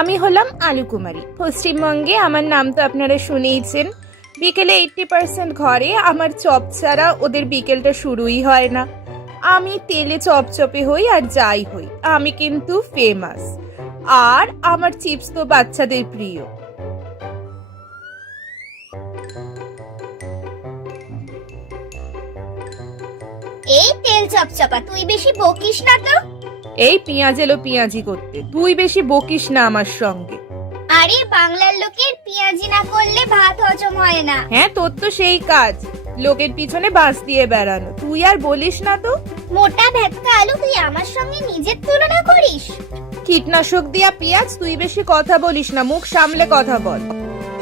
আমি হলাম আলু কুমারী। পশ্চিমবঙ্গে আমার নাম তো আপনারা শুনেইছেন। বিকেলে 80% ঘরে আমার চপ ছাড়া ওদের বিকেলটা শুরুই হয় না। আমি তেলে চপচপে হই আর যাই হই, আমি কিন্তু ফেমাস। আর আমার চিপস তো বাচ্চাদের প্রিয়। এই তেল চপচপা, তুই বেশি বকিস না তো। এই পেঁয়াজ এলো পেঁয়াজি করতে, তুই বেশি বকিস না আমার সঙ্গে। আরে বাংলার লোকের পেঁয়াজি না করলে ভাত হজম হয় না। হ্যাঁ, তোর তো সেই কাজ, লোকের পিছনে বাঁশ দিয়ে বেড়ানো। তুই আর বলিস না তো। মোটা ভেটকা আলু, তুই আমার সঙ্গে নিজের তুলনা করিস? কীটনাশক দিয়া পেঁয়াজ, তুই বেশি কথা বলিস না, মুখ সামলে কথা বল।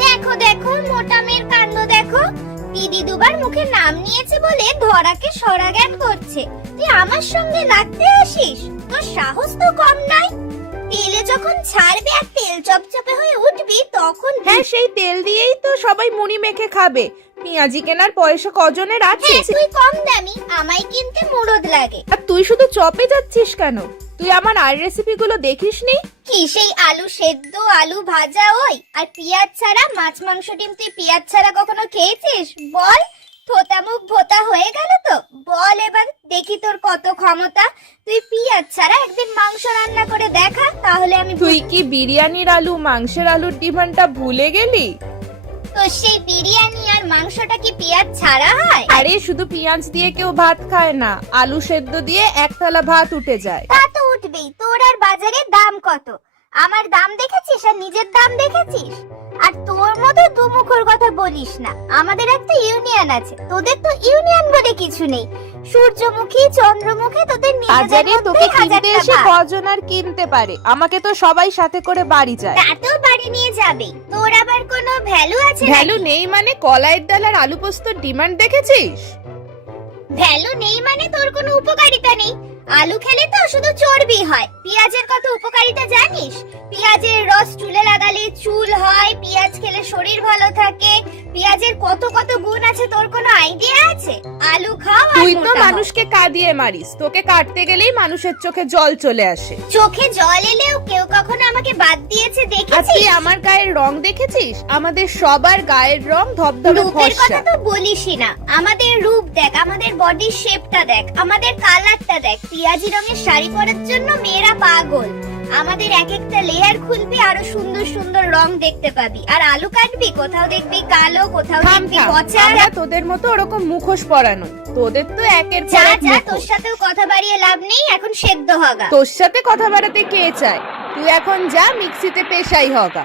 দেখো দেখো মোটা মেয়ের কাণ্ড দেখো। দিদি দুবার মুখে নাম নিয়েছে বলে ধরাকে সরা জ্ঞান করছে। তুই আমার সঙ্গে লাগতে আসিস? তোর সাহস তো কম নাই। তেলে যখন ছাড়বে আর তেল চপচপে হয়ে উঠবি তখন হ্যাঁ, সেই তেল দিয়েই তো সবাই মুড়ি মেখে খাবে। পেঁয়াজি কেনার পয়সা কজনের আছে? হ্যাঁ, তুই কম দামি, আমায় কিনতে মুরদ লাগে। আর তুই শুধু চপে যাচ্ছিস কেন? তুই আমার আর রেসিপি গুলো দেখিসনি? কি সেই আলু সেদ্ধ, আলু ভাজা, ওই আর পেঁয়াজ ছাড়া মাছ মাংস ডিম, তুই পেঁয়াজ ছাড়া কখনো খেয়েছিস? বল, থোতা মুখ ভোতা হয়ে গেল তো। বল এবার দেখি তোর কত ক্ষমতা। তুই পেঁয়াজ ছাড়া একদিন মাংস রান্না করে দেখা, তাহলে আমি তুই কি বিরিয়ানির আলু মাংসের আলুর ডিমান্ডটা ভুলে গেলি? তো সেই বিরিয়ানি আর মাংসটা কি পেঁয়াজ ছাড়া হয়? আরে শুধু পেঁয়াজ দিয়ে কেউ ভাত খায় না, আলু সেদ্ধ দিয়ে এক থালা ভাত উঠে যায়। তা তো উঠবেই। তোর আর বাজারে দাম কত? আমার দাম দেখেছিস আর নিজের দাম দেখেছিস? আর তোর মতো দুমুখর কথা বলিস না। আমাদের একটা ইউনিয়ন আছে, তোদের তো ইউনিয়ন বলে কিছু নেই। সূর্যমুখী চন্দ্রমুখী তোদের নিজেদের বাজারে তোকে মধ্যেই কিনতে হাজারটা এসে ভাগ। কজন আর কিনতে পারে? আমাকে তো সবাই সাথে করে বাড়ি যায়। তাতেও বাড়ি নিয়ে যাবে। তোর আবার কোনো ভ্যালু আছে? ভ্যালু নেই মানে কলাইয়ের ডাল আর আলু পোস্তর ডিমান্ড দেখেছিস? ভ্যালু নেই মানে তোর কোনো উপকারিতা নেই। আলু খেলে তো শুধু চর্বি হয়। পেঁয়াজের কত উপকারিতা জানিস? পেঁয়াজের রস চুলে লাগালে চুল হয়, পেঁয়াজ খেলে শরীর ভালো থাকে। পেঁয়াজের কত কত গুণ আছে, তোর কোনো আইডিয়া আছে? আলু খাও আর তুই তো মোটা হও। মানুষকে কাঁদিয়ে মারিস, তোকে কাটতে গেলেই মানুষের চোখে জল চলে আসে। চোখে জল এলেও কেউ কখনো আমাকে বাদ দিয়েছে আর দেখেছিস? তুই আমার গায়ের রং দেখেছিস? আমাদের সবার গায়ের রং ধবধবে রূপের ফর্সা। কথা তো বলিসই না। আমাদের রূপ দেখ, আমাদের বডির শেপটা দেখ, আমাদের কালারটা দেখ। পেঁয়াজি রঙের শাড়ি পরার জন্য মেয়েরা পাগল। আমাদের এক একটা লেয়ার খুলবি, আরো সুন্দর সুন্দর রং দেখতে পাবি। আর আলু কাটবি, কোথাও দেখবি কালো, কোথাও থাম দেখবি থাম, পচা। আমরা তোদের মতো ওরকম মুখোশ পরানো। তোদের তো একের পর যা এক যা, মুখোশ। তোর সাথেও কথা বাড়িয়ে লাভ নেই, এখন সেদ্ধ হগা। তোর সাথে কথা বাড়াতে কে চায়? তুই এখন যা, মিক্সিতে পেশাই হগা।